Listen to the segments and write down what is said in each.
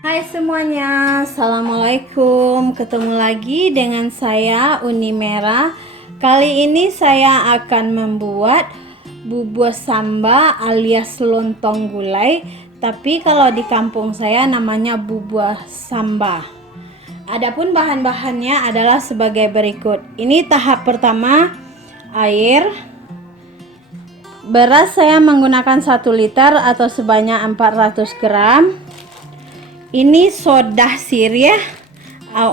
Hai semuanya, Assalamualaikum. Ketemu lagi dengan saya Uni Merah. Kali ini saya akan membuat bubur samba alias lontong gulai. Tapi kalau di kampung saya namanya bubur samba. Adapun bahan-bahannya adalah sebagai berikut. Ini tahap pertama, air. Beras saya menggunakan 1 liter atau sebanyak 400 gram. Ini soda sirih,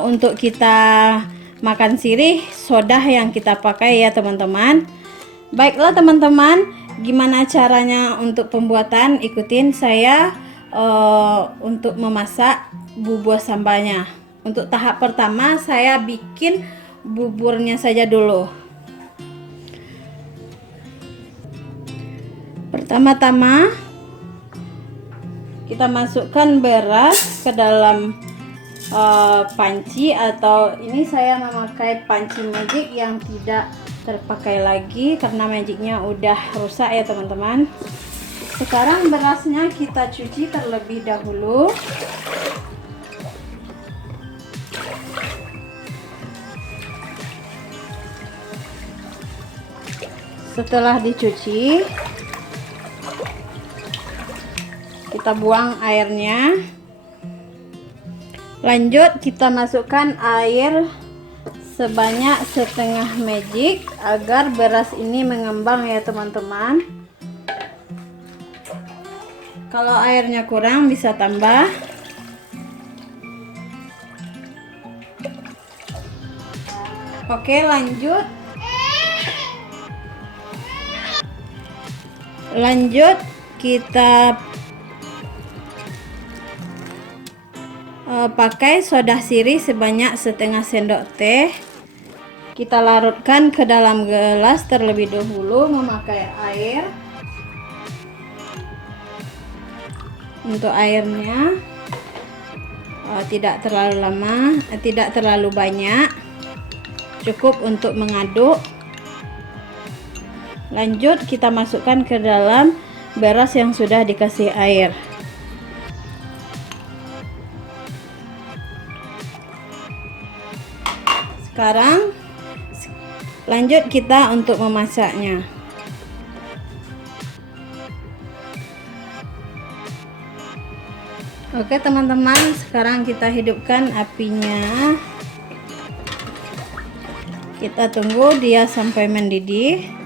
untuk kita makan sirih, soda yang kita pakai ya teman-teman. Baiklah teman-teman, gimana caranya untuk pembuatan? Ikutin saya untuk memasak bubur sambanya. Untuk tahap pertama saya bikin buburnya saja dulu. Pertama-tama kita masukkan beras ke dalam panci, atau ini saya memakai panci magic yang tidak terpakai lagi karena magicnya udah rusak ya teman-teman. Sekarang berasnya kita cuci terlebih dahulu. Setelah dicuci, kita buang airnya. Lanjut kita masukkan air sebanyak setengah magic agar beras ini mengembang ya teman-teman. Kalau airnya kurang bisa tambah. Oke, lanjut kita pakai soda sirih sebanyak setengah sendok teh. Kita larutkan ke dalam gelas terlebih dahulu memakai air. Untuk airnya tidak terlalu lama, tidak terlalu banyak, cukup untuk mengaduk. Lanjut kita masukkan ke dalam beras yang sudah dikasih air. Sekarang lanjut kita untuk memasaknya. Oke teman-teman, sekarang kita hidupkan apinya. Kita tunggu dia sampai mendidih.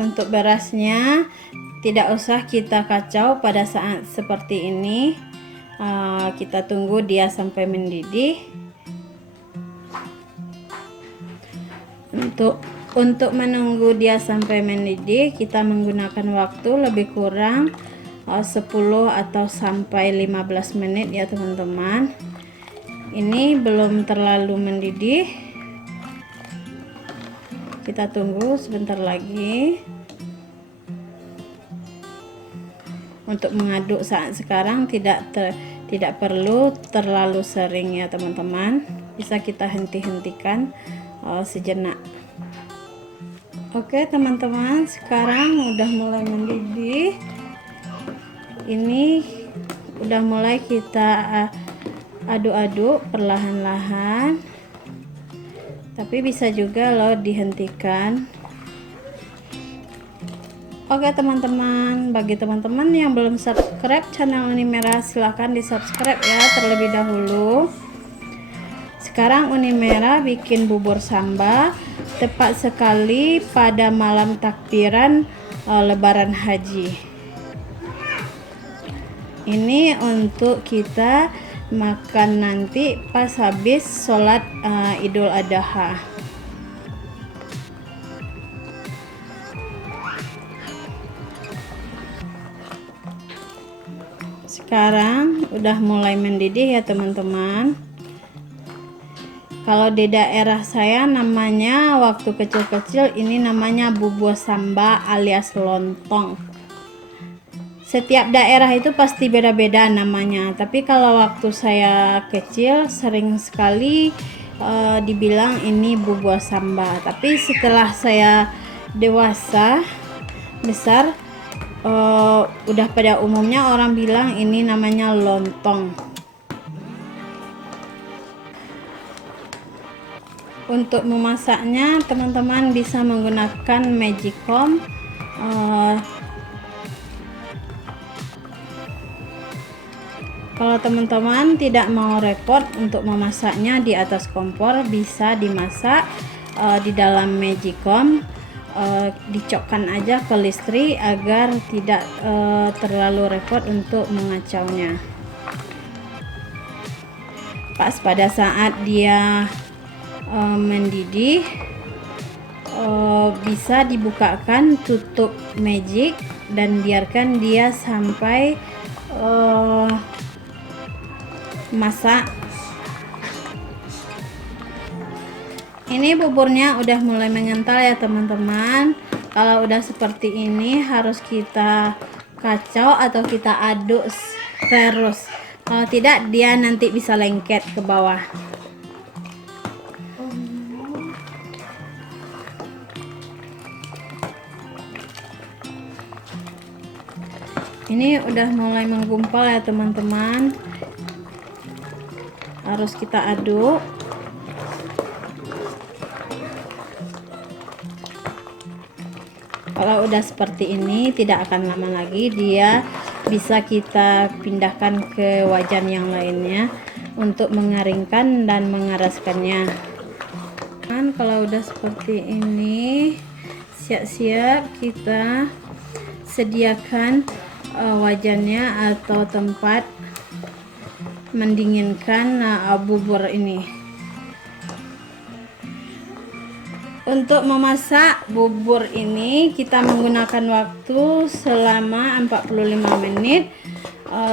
Untuk berasnya tidak usah kita kacau pada saat seperti ini. Kita tunggu dia sampai mendidih. Untuk menunggu dia sampai mendidih, kita menggunakan waktu lebih kurang 10 atau sampai 15 menit ya teman-teman. Ini belum terlalu mendidih. Kita tunggu sebentar lagi. Untuk mengaduk saat sekarang tidak perlu terlalu sering ya teman-teman. Bisa kita henti-hentikan sejenak. Oke teman-teman, sekarang udah mulai mendidih. Ini udah mulai kita aduk-aduk perlahan-lahan. Tapi bisa juga loh dihentikan. Oke teman-teman, bagi teman-teman yang belum subscribe channel Uni Merah, silahkan di subscribe ya terlebih dahulu. Sekarang Uni Merah bikin bubur samba tepat sekali pada malam takbiran Lebaran Haji. Ini untuk kita makan nanti pas habis sholat Idul Adha. Sekarang udah mulai mendidih ya teman-teman. Kalau di daerah saya namanya, waktu kecil-kecil ini namanya bubur samba alias lontong. Setiap daerah itu pasti beda-beda namanya, tapi kalau waktu saya kecil sering sekali dibilang ini bubur sambal. Tapi setelah saya dewasa besar, udah pada umumnya orang bilang ini namanya lontong. Untuk memasaknya teman-teman bisa menggunakan magicom. Kalau teman-teman tidak mau repot untuk memasaknya di atas kompor, bisa dimasak di dalam magicom. Dicokkan aja ke listrik agar tidak terlalu repot untuk mengacaunya. Pas pada saat dia mendidih, bisa dibukakan tutup magic dan biarkan dia sampai masak. Ini buburnya udah mulai mengental ya teman-teman. Kalau udah seperti ini harus kita kacau atau kita aduk terus. Kalau tidak dia nanti bisa lengket ke bawah. Ini udah mulai menggumpal ya teman-teman. Harus kita aduk. Kalau udah seperti ini tidak akan lama lagi dia bisa kita pindahkan ke wajan yang lainnya untuk mengeringkan dan mengeraskannya. Kalau udah seperti ini siap-siap kita sediakan wajannya atau tempat mendinginkan bubur ini. Untuk memasak bubur ini kita menggunakan waktu selama 45 menit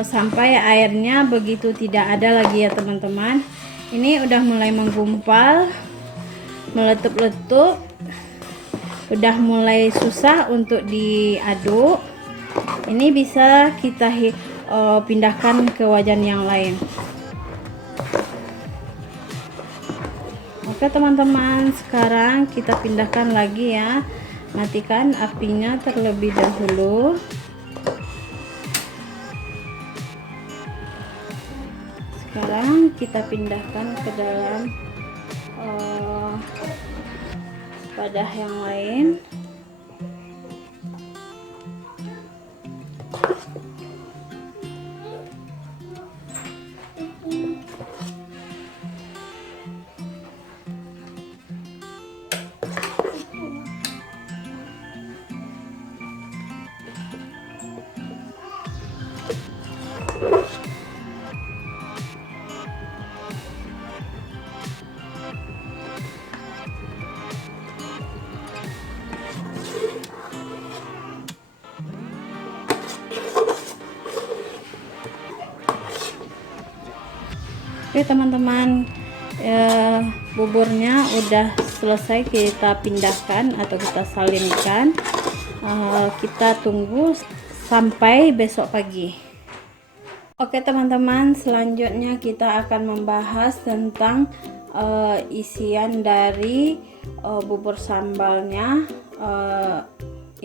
sampai airnya begitu tidak ada lagi ya teman-teman. Ini udah mulai menggumpal, meletup-letup, udah mulai susah untuk diaduk. Ini bisa kita pindahkan ke wajan yang lain. Oke teman-teman, sekarang kita pindahkan lagi ya. Matikan apinya terlebih dahulu. Sekarang kita pindahkan ke dalam wadah yang lain. Oke teman-teman, buburnya udah selesai kita pindahkan atau kita salinkan. Kita tunggu sampai besok pagi. Oke teman-teman, selanjutnya kita akan membahas tentang isian dari bubur sambalnya.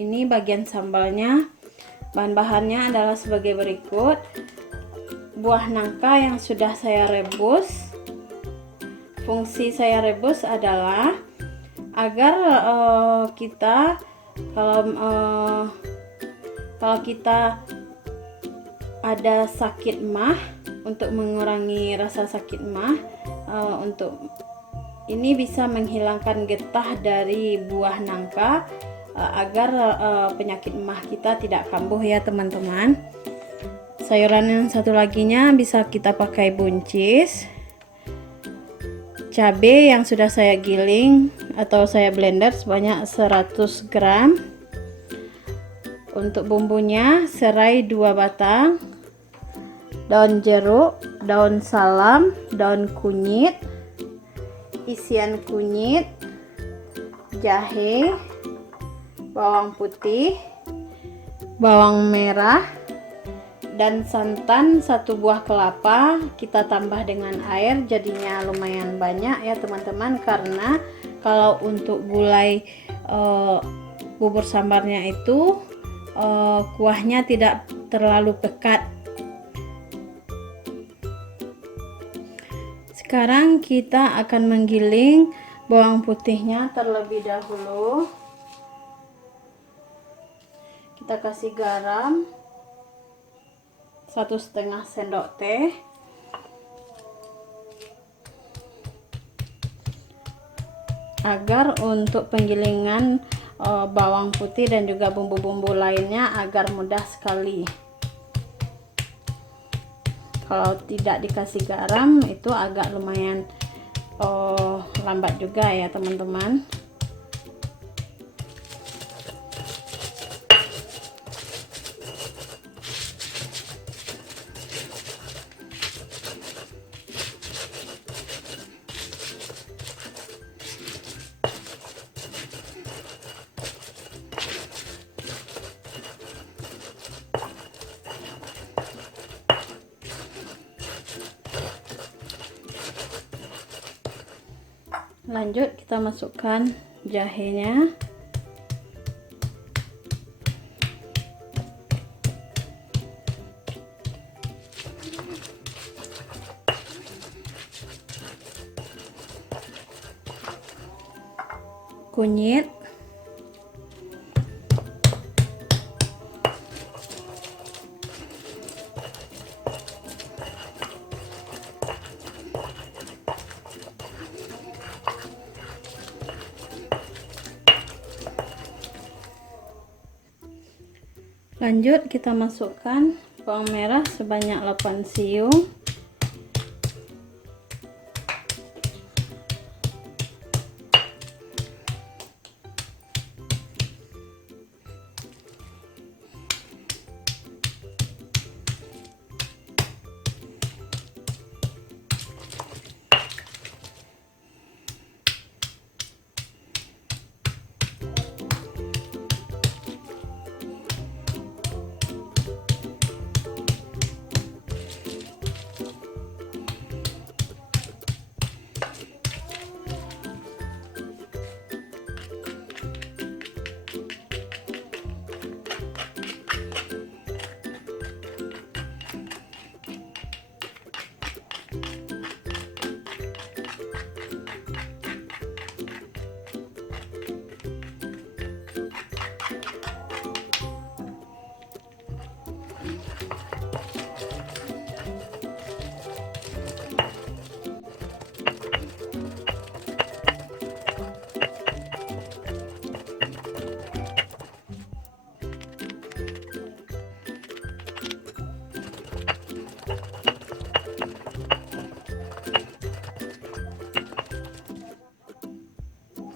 Ini bagian sambalnya. Bahan-bahannya adalah sebagai berikut: buah nangka yang sudah saya rebus. Fungsi saya rebus adalah agar kita kalau kita ada sakit mah, untuk mengurangi rasa sakit mah, untuk ini bisa menghilangkan getah dari buah nangka agar penyakit mah kita tidak kambuh ya teman-teman. Sayuran yang satu laginya bisa kita pakai buncis, cabai yang sudah saya giling atau saya blender sebanyak 100 gram. Untuk bumbunya, serai 2 batang, daun jeruk, daun salam, daun kunyit, isian kunyit, jahe, bawang putih, bawang merah, dan santan 1 buah kelapa kita tambah dengan air, jadinya lumayan banyak ya teman-teman, karena kalau untuk gulai bubur sambarnya itu kuahnya tidak terlalu pekat. Sekarang kita akan menggiling bawang putihnya terlebih dahulu. Kita kasih garam 1,5 sendok teh, agar untuk penggilingan bawang putih dan juga bumbu-bumbu lainnya agar mudah sekali. Kalau tidak dikasih garam itu agak lumayan lambat juga ya teman-teman. Lanjut kita masukkan jahenya, kunyit, lanjut kita masukkan bawang merah sebanyak 8 siung,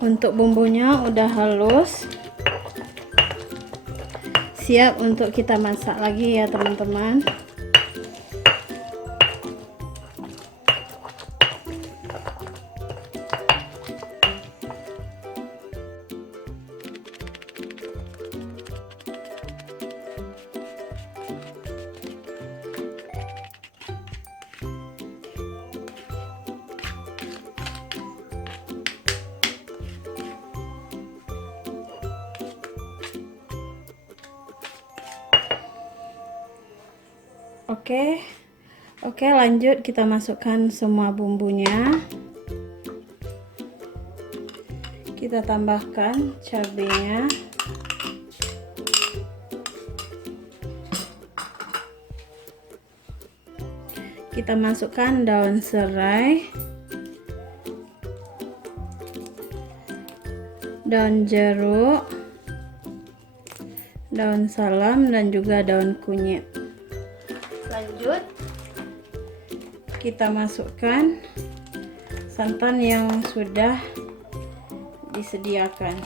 untuk bumbunya udah halus, siap untuk kita masak lagi ya teman-teman. Oke, lanjut kita masukkan semua bumbunya. Kita tambahkan cabenya, kita masukkan daun serai, daun jeruk, daun salam, dan juga daun kunyit. Lanjut kita masukkan santan yang sudah disediakan.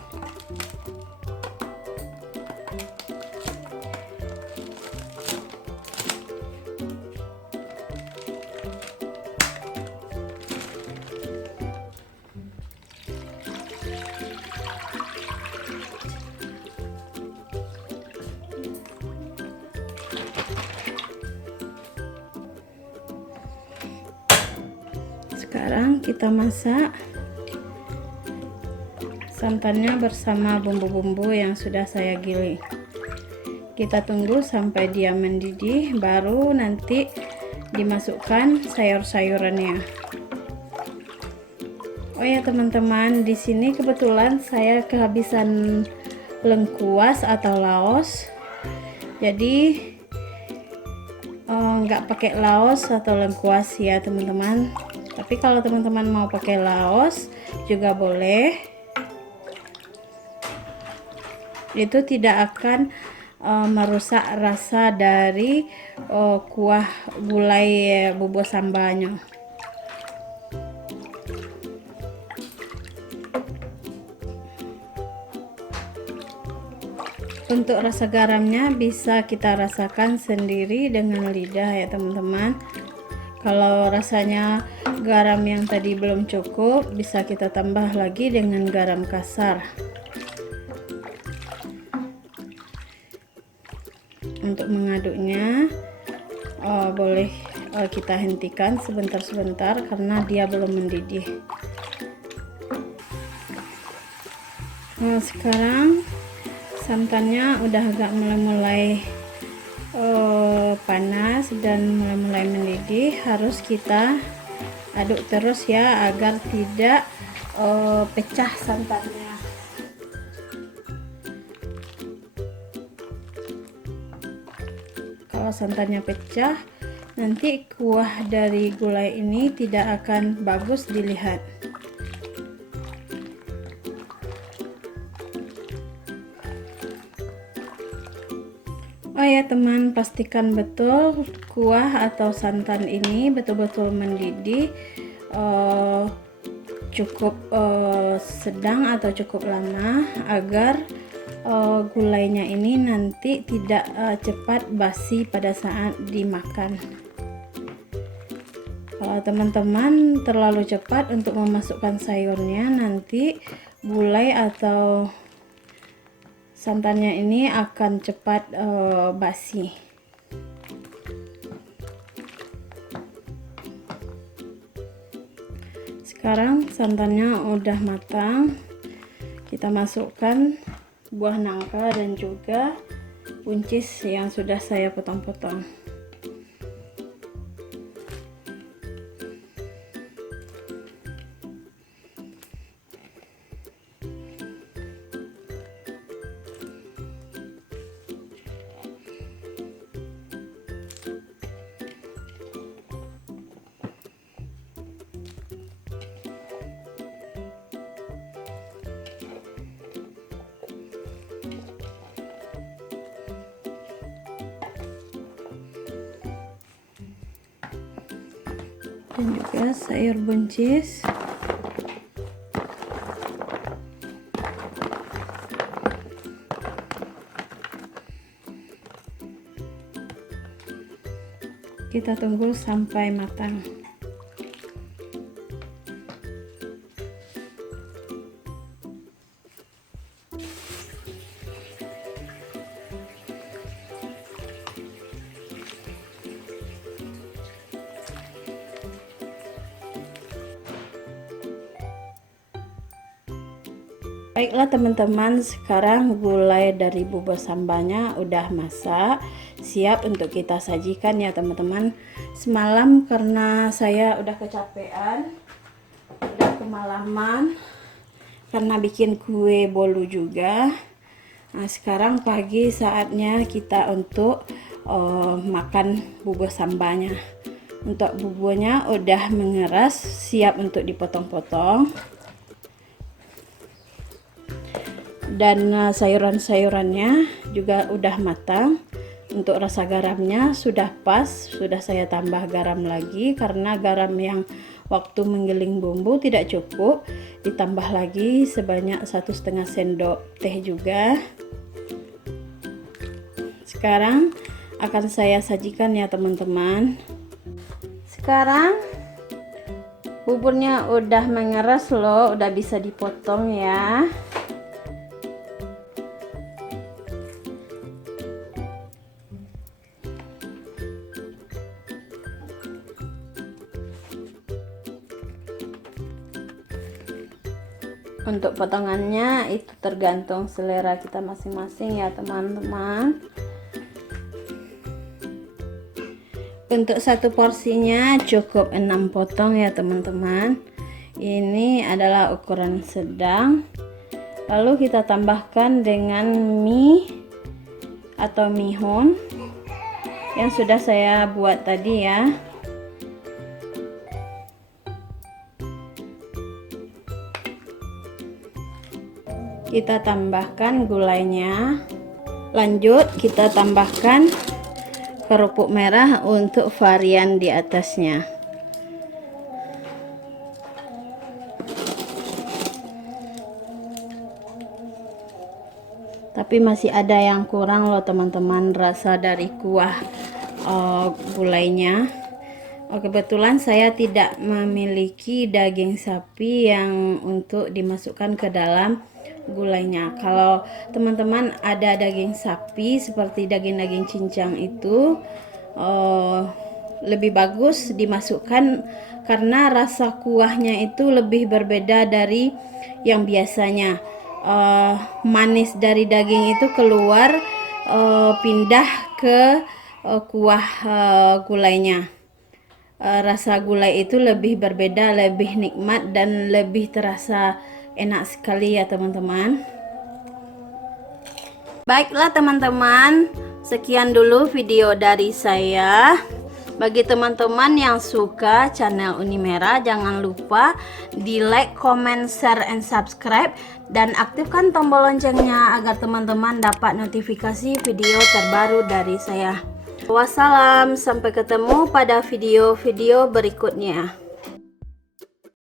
sekarang kita masak santannya bersama bumbu-bumbu yang sudah saya giling. Kita tunggu sampai dia mendidih, baru nanti dimasukkan sayur-sayurannya. Oh ya teman-teman, di sini kebetulan saya kehabisan lengkuas atau laos, jadi nggak pakai laos atau lengkuas ya teman-teman. Tapi kalau teman-teman mau pakai laos juga boleh, itu tidak akan merusak rasa dari kuah gulai bubur sambalnya. Untuk rasa garamnya bisa kita rasakan sendiri dengan lidah ya teman-teman. Kalau rasanya garam yang tadi belum cukup, bisa kita tambah lagi dengan garam kasar. Untuk mengaduknya boleh kita hentikan sebentar-sebentar karena dia belum mendidih. Nah, sekarang santannya udah agak mulai panas dan mulai mendidih. Harus kita aduk terus ya agar tidak pecah santannya. Kalau santannya pecah, nanti kuah dari gulai ini tidak akan bagus dilihat. Oh ya teman, pastikan betul kuah atau santan ini betul-betul mendidih, cukup sedang atau cukup lama agar gulainya ini nanti tidak cepat basi pada saat dimakan. Kalau teman-teman terlalu cepat untuk memasukkan sayurnya, nanti gulai atau santannya ini akan cepat basi. Sekarang santannya udah matang, kita masukkan buah nangka dan juga buncis yang sudah saya potong-potong. Dan juga sayur buncis. Kita tunggu sampai matang. Baiklah teman-teman, sekarang gulai dari bubur sambalnya udah masak, siap untuk kita sajikan ya teman-teman. Semalam karena saya udah kecapean, udah kemalaman karena bikin kue bolu juga. Nah, sekarang pagi saatnya kita untuk makan bubur sambalnya. Untuk buburnya udah mengeras, siap untuk dipotong-potong. Dan sayuran-sayurannya juga udah matang. Untuk rasa garamnya sudah pas, sudah saya tambah garam lagi karena garam yang waktu menggiling bumbu tidak cukup, ditambah lagi sebanyak 1,5 sendok teh juga. Sekarang akan saya sajikan ya teman-teman. Sekarang buburnya udah mengeras loh, udah bisa dipotong ya. Untuk potongannya itu tergantung selera kita masing-masing ya teman-teman. Untuk satu porsinya cukup 6 potong ya teman-teman. Ini adalah ukuran sedang. Lalu kita tambahkan dengan mie atau mihun yang sudah saya buat tadi ya. Kita tambahkan gulainya. Lanjut kita tambahkan kerupuk merah untuk varian di atasnya. Tapi masih ada yang kurang loh teman-teman, rasa dari kuah gulainya. Kebetulan saya tidak memiliki daging sapi yang untuk dimasukkan ke dalam gulainya. Kalau teman-teman ada daging sapi seperti daging-daging cincang itu lebih bagus dimasukkan, karena rasa kuahnya itu lebih berbeda dari yang biasanya. Manis dari daging itu keluar, pindah ke kuah gulainya. Rasa gulai itu lebih berbeda, lebih nikmat dan lebih terasa enak sekali ya teman-teman. Baiklah teman-teman, sekian dulu video dari saya. Bagi teman-teman yang suka channel Uni Merah, jangan lupa di like, comment, share, and subscribe, dan aktifkan tombol loncengnya agar teman-teman dapat notifikasi video terbaru dari saya. Wassalam, sampai ketemu pada video-video berikutnya.